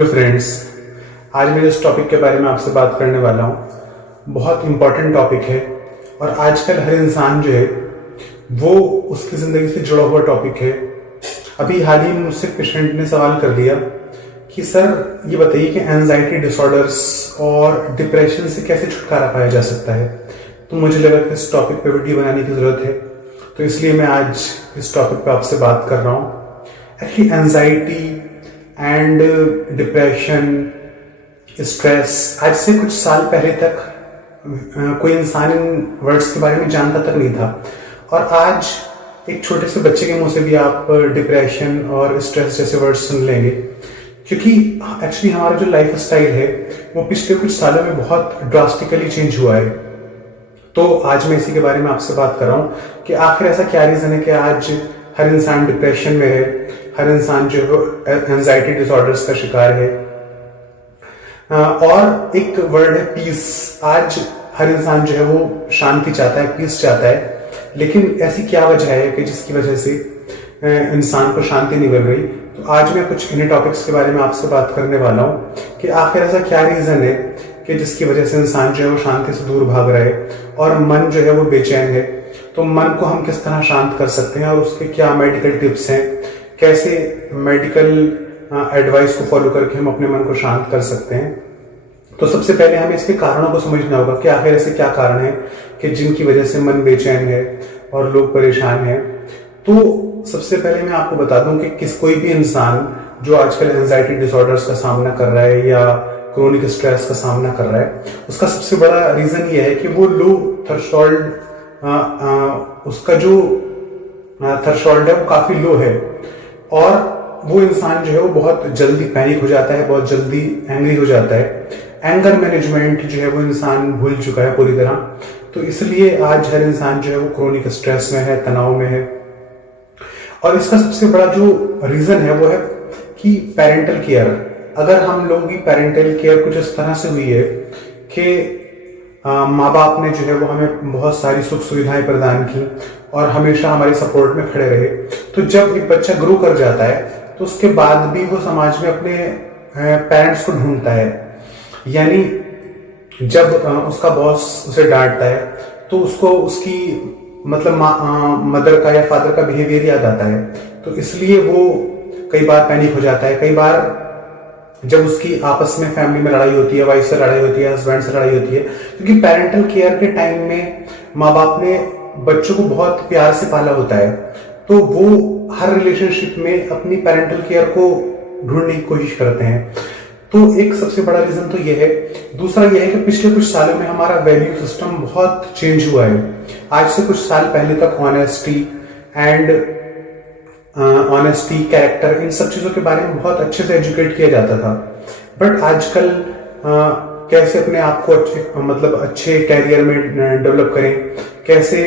Hello friends, आज मैं इस टॉपिक के बारे में आपसे बात करने वाला हूँ। बहुत इम्पोर्टेंट टॉपिक है और आजकल हर इंसान जो है वो उसकी ज़िंदगी से जुड़ा हुआ टॉपिक है। अभी हाल ही में मुझसे पेशेंट ने सवाल कर दिया कि सर ये बताइए कि एंजाइटी डिसऑर्डर्स और डिप्रेशन से कैसे छुटकारा पाया जा सकता है। तो मुझे लगा कि इस टॉपिक पर वीडियो बनाने की ज़रूरत है, तो इसलिए मैं आज इस टॉपिक पर आपसे बात कर रहा हूँ। Actually anxiety and depression, stress, आज से कुछ साल पहले तक कोई इंसान इन वर्ड्स के बारे में जानता तक नहीं था, और आज एक छोटे से बच्चे के मुंह से भी आप डिप्रेशन और स्ट्रेस जैसे वर्ड्स सुन लेंगे, क्योंकि एक्चुअली हमारा जो लाइफ स्टाइल है वो पिछले कुछ सालों में बहुत ड्रास्टिकली चेंज हुआ है। तो आज मैं इसी के बारे में आपसे बात कर रहा हूँ कि आखिर ऐसा क्या रीज़न है कि आज हर इंसान डिप्रेशन में है, हर इंसान जो है एंजाइटी डिसऑर्डर्स का शिकार है। और एक वर्ड है पीस। आज हर इंसान जो है वो शांति चाहता है, पीस चाहता है, लेकिन ऐसी क्या वजह है कि जिसकी वजह से इंसान को शांति नहीं मिल रही। तो आज मैं कुछ इन्हीं टॉपिक्स के बारे में आपसे बात करने वाला हूँ कि आखिर ऐसा क्या रीज़न है कि जिसकी वजह से इंसान जो है वो शांति से दूर भाग रहा है और मन जो है वो बेचैन है। तो मन को हम किस तरह शांत कर सकते हैं और उसके क्या मेडिकल टिप्स हैं, कैसे मेडिकल एडवाइस को फॉलो करके हम अपने मन को शांत कर सकते हैं। तो सबसे पहले हमें इसके कारणों को समझना होगा कि आखिर ऐसे क्या कारण है कि जिनकी वजह से मन बेचैन है और लोग परेशान हैं। तो सबसे पहले मैं आपको बता दूं कि कोई भी इंसान जो आजकल एंजाइटी डिसऑर्डर्स का सामना कर रहा है या क्रोनिक स्ट्रेस का सामना कर रहा है, उसका सबसे बड़ा रीजन ये है कि वो लो थ्रेशोल्ड, उसका जो थ्रेशोल्ड है वो काफी लो है, और वो इंसान जो है वो बहुत जल्दी पैनिक हो जाता है, बहुत जल्दी एंग्री हो जाता है। एंगर मैनेजमेंट जो है वो इंसान भूल चुका है पूरी तरह। तो इसलिए आज हर इंसान जो है वो क्रोनिक स्ट्रेस में है, तनाव में है। और इसका सबसे बड़ा जो रीजन है वो है कि पेरेंटल केयर। अगर हम लोगों की पेरेंटल केयर कुछ इस तरह से हुई है कि माँ बाप ने जो है वो हमें बहुत सारी सुख सुविधाएं प्रदान की और हमेशा हमारे सपोर्ट में खड़े रहे, तो जब एक बच्चा ग्रो कर जाता है तो उसके बाद भी वो समाज में अपने पेरेंट्स को ढूंढता है। यानी जब उसका बॉस उसे डांटता है तो उसको उसकी मतलब मदर का या फादर का बिहेवियर याद आता है। तो इसलिए वो कई बार पैनिक हो जाता है। कई बार जब उसकी आपस में फैमिली में लड़ाई होती है, वाइफ से लड़ाई होती है, हस्बैंड से लड़ाई होती है, क्योंकि पेरेंटल केयर के टाइम में माँ बाप ने बच्चों को बहुत प्यार से पाला होता है, तो वो हर रिलेशनशिप में अपनी पेरेंटल केयर को ढूंढने की कोशिश करते हैं। तो एक सबसे बड़ा रीजन तो ये है। दूसरा ये है कि पिछले कुछ सालों में हमारा वैल्यू सिस्टम बहुत चेंज हुआ है। आज से कुछ साल पहले तक ऑनेस्टी, कैरेक्टर, इन सब चीजों के बारे में बहुत अच्छे से एजुकेट किया जाता था। बट आजकल कैसे अपने आप को अच्छे कैरियर में डेवलप करें, कैसे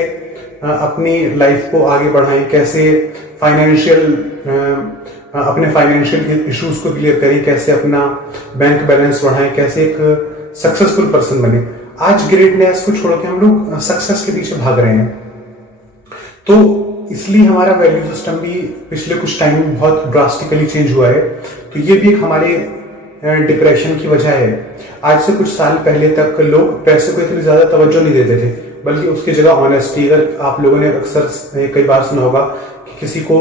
अपनी लाइफ को आगे बढ़ाएं, कैसे अपने फाइनेंशियल इश्यूज को क्लियर करें, कैसे अपना बैंक बैलेंस बढ़ाएं, कैसे एक सक्सेसफुल पर्सन बने। आज ग्रेटनेस को छोड़ के हम लोग सक्सेस के पीछे भाग रहे हैं। तो इसलिए हमारा वैल्यू सिस्टम भी पिछले कुछ टाइम में बहुत ड्रास्टिकली चेंज हुआ है। तो ये भी एक हमारे डिप्रेशन की वजह है। आज से कुछ साल पहले तक लोग पैसे को इतनी ज्यादा तवज्जो नहीं देते थे, बल्कि उसकी जगह ऑनेस्टी। अगर आप लोगों ने अक्सर कई बार सुना होगा कि किसी को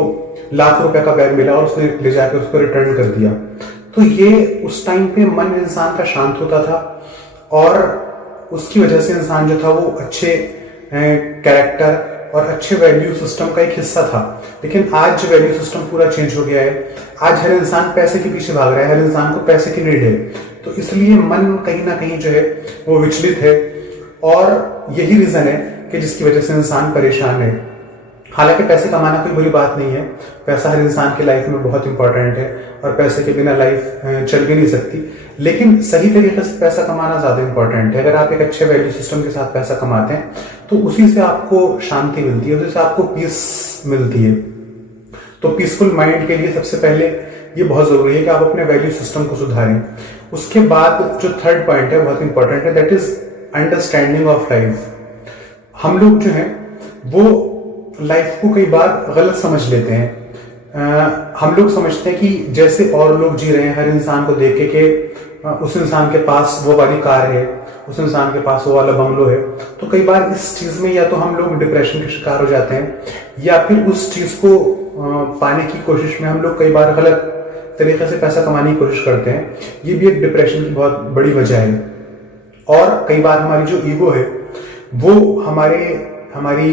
लाख रुपए का बैग मिला और उसने ले जाकर उसको रिटर्न कर दिया, तो ये उस टाइम पे मन इंसान का शांत होता था और उसकी वजह से इंसान जो था वो अच्छे कैरेक्टर और अच्छे वैल्यू सिस्टम का एक हिस्सा था। लेकिन आज वैल्यू सिस्टम पूरा चेंज हो गया है। आज हर इंसान पैसे के पीछे भाग रहा है, हर इंसान को पैसे की नीड है। तो इसलिए मन कहीं ना कहीं जो है वो विचलित है, और यही रीजन है कि जिसकी वजह से इंसान परेशान है। हालांकि पैसे कमाना कोई बुरी बात नहीं है, पैसा हर इंसान की लाइफ में बहुत इंपॉर्टेंट है और पैसे के बिना लाइफ चल भी नहीं सकती। लेकिन सही तरीके से पैसा कमाना ज्यादा इंपॉर्टेंट है। अगर आप एक अच्छे वैल्यू सिस्टम के साथ पैसा कमाते हैं तो उसी से आपको शांति मिलती है, उसी से आपको पीस मिलती है। तो पीसफुल माइंड के लिए सबसे पहले ये बहुत जरूरी है कि आप अपने वैल्यू सिस्टम को सुधारें। उसके बाद जो थर्ड पॉइंट है बहुत इंपॉर्टेंट है, that is understanding of life. हम लोग जो है वो लाइफ को कई बार गलत समझ लेते हैं। हम लोग समझते हैं कि जैसे और लोग जी रहे हैं, हर इंसान को देख के कि उस इंसान के पास वो वाली कार है, उस इंसान के पास वो वाला बंगलो है, तो कई बार इस चीज में या तो हम लोग डिप्रेशन के शिकार हो जाते हैं, या फिर उस चीज को पाने की कोशिश में हम लोग कई बार गलत तरीके से पैसा कमाने की कोशिश करते हैं। ये भी एक डिप्रेशन की बहुत बड़ी वजह है। और कई बार हमारी जो ईगो है वो हमारी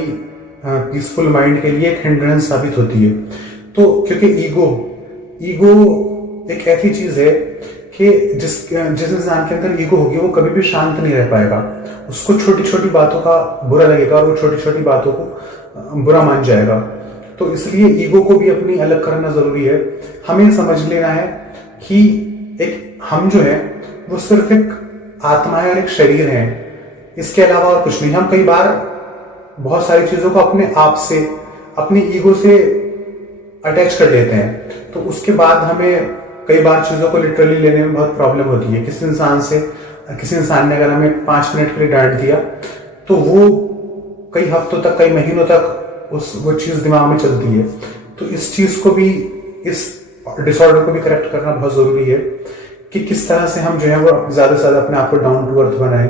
पीसफुल माइंड के लिए एक हिंड्रेंस साबित होती है। तो क्योंकि ईगो एक ऐसी चीज है कि जिस इंसान के अंदर ईगो होगी वो कभी भी शांत नहीं रह पाएगा। उसको छोटी छोटी बातों का बुरा लगेगा और वो छोटी छोटी बातों को बुरा मान जाएगा। तो इसलिए ईगो को भी अपनी अलग करना जरूरी है। हमें समझ लेना है कि हम जो है वो सिर्फ एक आत्मा है और एक शरीर है, इसके अलावा और कुछ नहीं। हम कई बार बहुत सारी चीजों को अपने आप से, अपनी ईगो से अटैच कर लेते हैं, तो उसके बाद हमें कई बार चीजों को लिटरली लेने में बहुत प्रॉब्लम होती है। किसी इंसान ने अगर हमें 5 मिनट के लिए डांट दिया तो वो कई हफ्तों तक, कई महीनों तक वो चीज दिमाग में चलती है। तो इस चीज को भी, इस डिसऑर्डर को भी करेक्ट करना बहुत जरूरी है कि किस तरह से हम जो है वो ज्यादा से ज्यादा अपने आप को डाउन टू अर्थ बनाएं,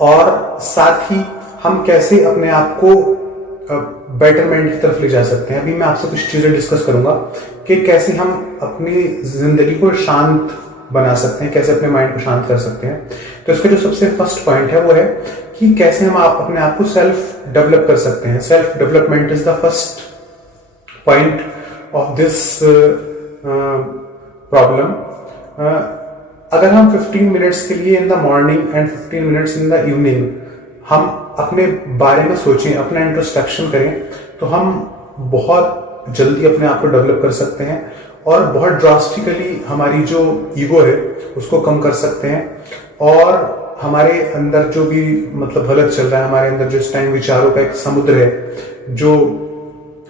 और साथ ही हम कैसे अपने आप को बेटरमेंट की तरफ ले जा सकते हैं। अभी मैं आपसे कुछ चीजें डिस्कस करूंगा कि कैसे हम अपनी जिंदगी को शांत बना सकते हैं, कैसे अपने माइंड को शांत कर सकते हैं। तो इसका जो सबसे फर्स्ट पॉइंट है वो है कि कैसे हम अपने आप को सेल्फ डेवलप कर सकते हैं। Self development is the first point of this problem. अगर हम 15 मिनट्स के लिए in the morning and 15 minutes in the evening हम अपने बारे में सोचें, अपना इंट्रोस्पेक्शन करें, तो हम बहुत जल्दी अपने आप को डेवलप कर सकते हैं और बहुत ड्रास्टिकली हमारी जो ईगो है उसको कम कर सकते हैं। और हमारे अंदर जो भी मतलब गलत चल रहा है, हमारे अंदर जो इस टाइम विचारों का एक समुद्र है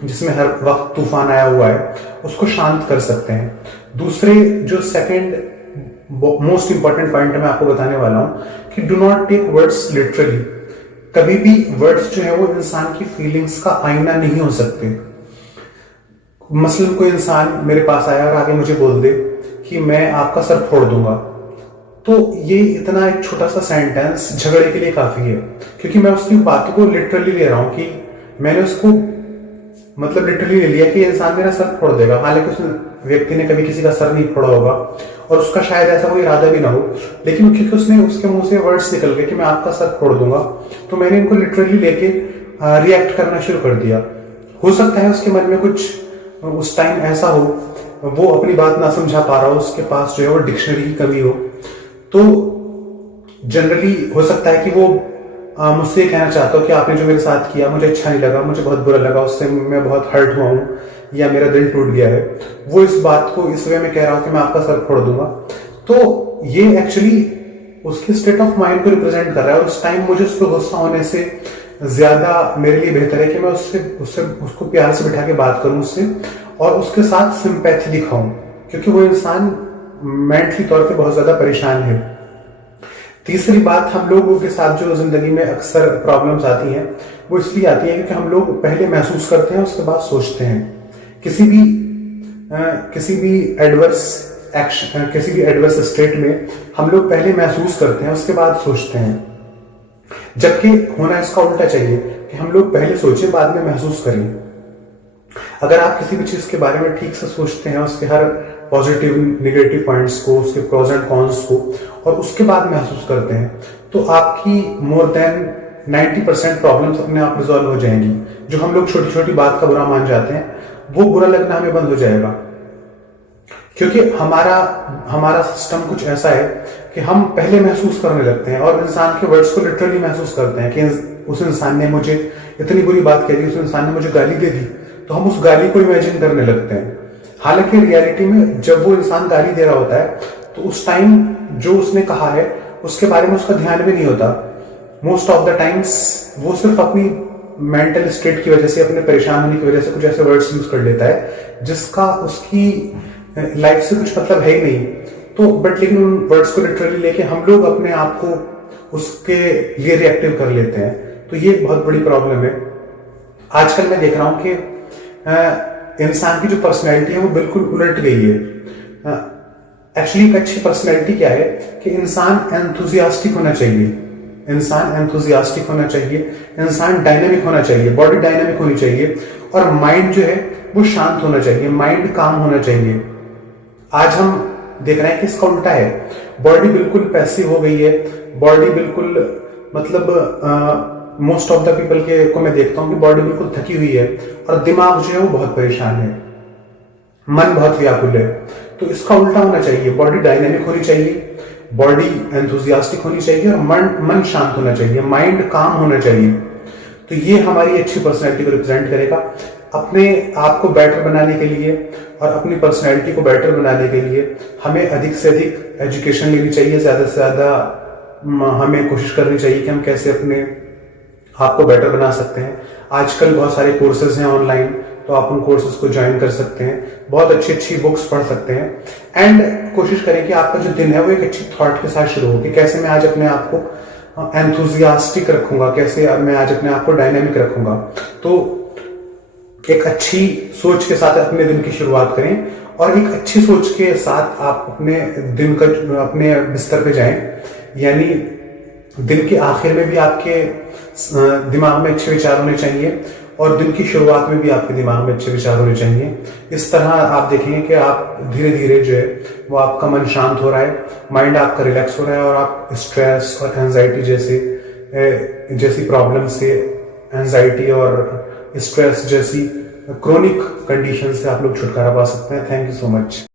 जिसमें हर वक्त तूफान आया हुआ है, उसको शांत कर सकते हैं। दूसरे जो सेकंड मोस्ट इंपॉर्टेंट पॉइंट मैं आपको बताने वाला हूं कि do not take words literally. कभी भी वर्ड्स जो है वो इंसान की फीलिंग्स का आईना नहीं हो सकते। मसलन कोई इंसान मेरे पास आया और आगे मुझे बोल दे कि मैं आपका सर फोड़ दूंगा, तो ये इतना एक छोटा सा सेंटेंस झगड़े के लिए काफी है, क्योंकि मैं उसकी बातों को लिटरली ले रहा हूं कि मैंने उसको मतलब लिटरली ले लिया कि इंसान मेरा सर फोड़ देगा। हालांकि उस व्यक्ति ने कभी किसी का सर नहीं फोड़ा होगा और उसका शायद ऐसा कोई इरादा भी ना हो, लेकिन क्योंकि उसके मुंह से वर्ड्स निकल गए कि मैं आपका सर फोड़ दूंगा, तो मैंने इनको लिटरली लेके रिएक्ट करना शुरू कर दिया। हो सकता है उसके मन में कुछ उस टाइम ऐसा हो, वो अपनी बात ना समझा पा रहा हो, उसके पास जो है वो डिक्शनरी की कमी हो, तो जनरली हो सकता है कि वो मुझसे कहना चाहता हो कि आपने जो मेरे साथ किया मुझे अच्छा नहीं लगा, मुझे बहुत बुरा लगा, उससे मैं बहुत हर्ट हुआ हूं या मेरा दिल टूट गया है। वो इस बात को इस वे में कह रहा हूं कि मैं आपका सर फोड़ दूंगा। तो ये एक्चुअली उसके स्टेट ऑफ माइंड को रिप्रेजेंट कर रहा है, और उस टाइम मुझे उस पर गुस्सा होने से ज्यादा मेरे लिए बेहतर है कि मैं उसको प्यार से बिठा के बात करूं उससे, और उसके साथ सिंपैथी दिखाऊं, क्योंकि वो इंसान मेंटली तौर पे बहुत ज्यादा परेशान है। तीसरी बात, हम लोगों के साथ जो जिंदगी में अक्सर प्रॉब्लम्स आती हैं वो इसलिए आती है क्योंकि हम लोग पहले महसूस करते हैं उसके बाद सोचते हैं। किसी भी एडवर्स एक्शन, किसी भी एडवर्स स्टेट में हम लोग पहले महसूस करते हैं उसके बाद सोचते हैं, जबकि होना इसका उल्टा चाहिए कि हम लोग पहले सोचें बाद में महसूस करें। अगर आप किसी भी चीज के बारे में ठीक से सोचते हैं, उसके हर पॉजिटिव निगेटिव पॉइंट्स को, उसके प्रोज एंड कॉन्स को, और उसके बाद महसूस करते हैं, तो आपकी मोर देन 90% प्रॉब्लम्स अपने आप रिजॉल्व हो जाएंगी। जो हम लोग छोटी छोटी बात का बुरा मान जाते हैं वो बुरा लगना हमें बंद हो जाएगा, क्योंकि हमारा सिस्टम कुछ ऐसा है कि हम पहले महसूस करने लगते हैं और इंसान के वर्ड्स को लिटरली महसूस करते हैं कि उस इंसान ने मुझे इतनी बुरी बात कह दी, उस इंसान ने मुझे गाली दे दी, तो हम उस गाली को इमेजिन करने लगते हैं। हालांकि रियलिटी में जब वो इंसान गाली दे रहा होता है तो उस टाइम जो उसने कहा है उसके बारे में उसका ध्यान भी नहीं होता। मोस्ट ऑफ द टाइम्स वो सिर्फ अपनी मेंटल स्टेट की वजह से, अपने परेशान होने की वजह से कुछ ऐसे वर्ड्स यूज कर लेता है जिसका उसकी लाइफ से कुछ मतलब है ही नहीं। तो लेकिन उन वर्ड्स को लिटरली लेके हम लोग अपने आप को उसके लिए रिएक्टिव कर लेते हैं, तो ये बहुत बड़ी प्रॉब्लम है। आजकल मैं देख रहा हूं कि इंसान की जो पर्सनैलिटी है वो बिल्कुल उलट गई है। एक्चुअली एक अच्छी पर्सनैलिटी क्या है कि इंसान एंथुजियास्टिक होना चाहिए, इंसान एंथुजियास्टिक होना चाहिए, इंसान डायनेमिक होना चाहिए, बॉडी डायनेमिक होनी चाहिए, और माइंड जो है वो शांत होना चाहिए, माइंड काम होना चाहिए। आज हम देख रहे हैं कि इसका उल्टा है, बॉडी बिल्कुल पैसिव हो गई है, बॉडी बिल्कुल मतलब मोस्ट ऑफ द पीपल के को मैं देखता हूं कि बॉडी बिल्कुल थकी हुई है और दिमाग जो है वो बहुत परेशान है, मन बहुत व्याकुल है। तो इसका उल्टा होना चाहिए, बॉडी डायनेमिक होनी चाहिए, बॉडी एंथुजियास्टिक होनी चाहिए, और मन शांत होना चाहिए, माइंड काम होना चाहिए। तो ये हमारी अच्छी पर्सनैलिटी को रिप्रेजेंट करेगा। अपने आप को बेटर बनाने के लिए और अपनी पर्सनैलिटी को बेटर बनाने के लिए हमें अधिक से अधिक एजुकेशन लेनी चाहिए, ज्यादा से ज्यादा हमें कोशिश करनी चाहिए कि हम कैसे अपने आप को बेटर बना सकते हैं। आजकल बहुत सारे कोर्सेज हैं ऑनलाइन, तो आप उन कोर्सेज को ज्वाइन कर सकते हैं, बहुत अच्छी अच्छी बुक्स पढ़ सकते हैं, एंड कोशिश करें कि आपका जो दिन है वो एक अच्छी थॉट के साथ शुरू हो कि कैसे मैं आज अपने आप को एंथुजियास्टिक रखूंगा, कैसे मैं आज अपने आप को डायनेमिक रखूंगा। तो एक अच्छी सोच के साथ अपने दिन की शुरुआत करें, और एक अच्छी सोच के साथ आप अपने दिन का अपने बिस्तर पे जाएं, यानी दिन के आखिर में भी आपके दिमाग में अच्छे विचार होने चाहिए और दिन की शुरुआत में भी आपके दिमाग में अच्छे विचार होने चाहिए। इस तरह आप देखेंगे कि आप धीरे धीरे जो है वो आपका मन शांत हो रहा है, माइंड आपका रिलैक्स हो रहा है, और आप स्ट्रेस और एंजाइटी जैसी प्रॉब्लम से, एंजाइटी और स्ट्रेस जैसी क्रोनिक कंडीशन से आप लोग छुटकारा पा सकते हैं। Thank you so much.